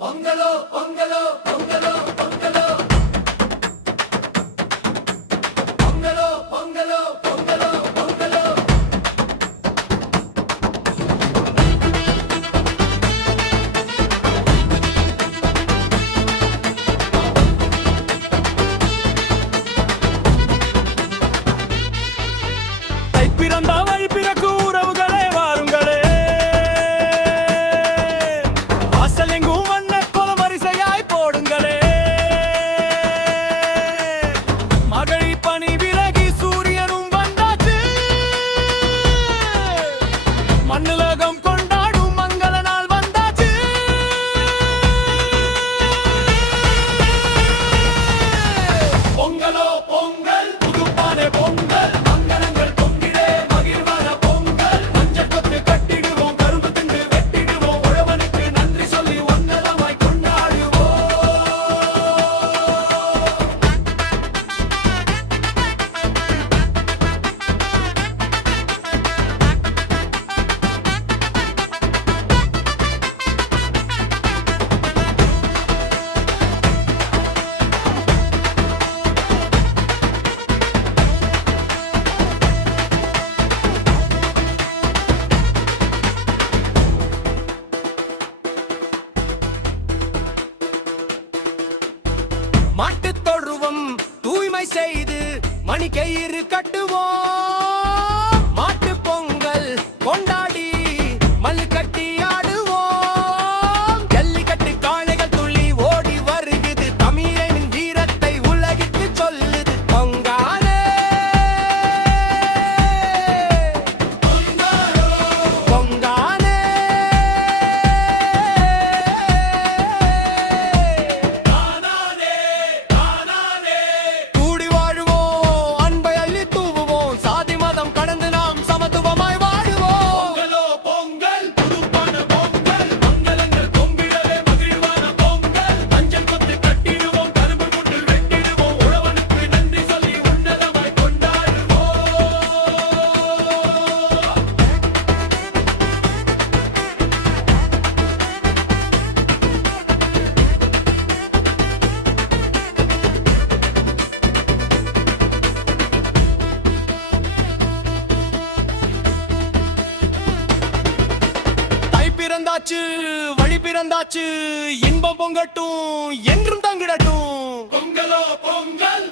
பொங்கலோ பொங்கலோ பொங்கலோ பொங்கலோ பொங்கலோ பொங்கலோ பொங்கலோ பொங்கலோ தை பிறந்தா வழி பிறக்கு உறவுகளே வாருங்களே, வாசல் எங்கும் வண்ண கோலம் வரிசையாய் போடுங்களே. மழை பனி விலகி சூரியனும் வந்தாச்சு, மண்ணுலகம் கொண்டாடும் மங்கள நாள் வந்தாச்சு. பொங்கலோ பொங்கல் புதுப்பானை பொங்கல் மங்களங்கள் பொங்கிடே மகிழ்வான பொங்கல் மஞ்சள் கொத்து கட்டிடுவோம் கரும்பு திண்டு வெட்டிடுவோம் உழவனுக்கு நன்றி சொல்லி உன்னதமாய் கொண்டாடுவோம். மாட்டுத் தொழுவம் தூய்மை செய்து மணிக்கயிறு கட்டுவோம். மாட்டுப் பொங்கல் கொண்டாடி மல்லு கட்டி ஆடுவோம். ஜல்லிக்கட்டு காளைகள் துள்ளி ஓடி வருகுது, தமிழனின் வீரத்தை உலகிற்கு சொல்லுது. பொங்காலே பொங்காலே தானானே தானானே கூடி வாழுவோம், அன்பை அள்ளி தூவுவோம், சாதி மதம் கடந்து நாம் சமத்துவமாய் வாழுவோம். பொங்கலோ பொங்கல் புதுப்பான பொங்கல் மங்களங்கள் பொங்கிடவே மகிழ்வான பொங்கல் மஞ்சள் கொத்து கட்டிடுவோம் கரும்பு முட்டு வெட்டிடுவோம் உழவனுக்கு நன்றி சொல்லி உன்னதமாய் கொண்டாடுவோம். தை பிறந்தாச்சு வழி பிறந்தாச்சு, இன்பம் பொங்கட்டும் என்றும் தங்கிடட்டும். பொங்கலோ பொங்கல்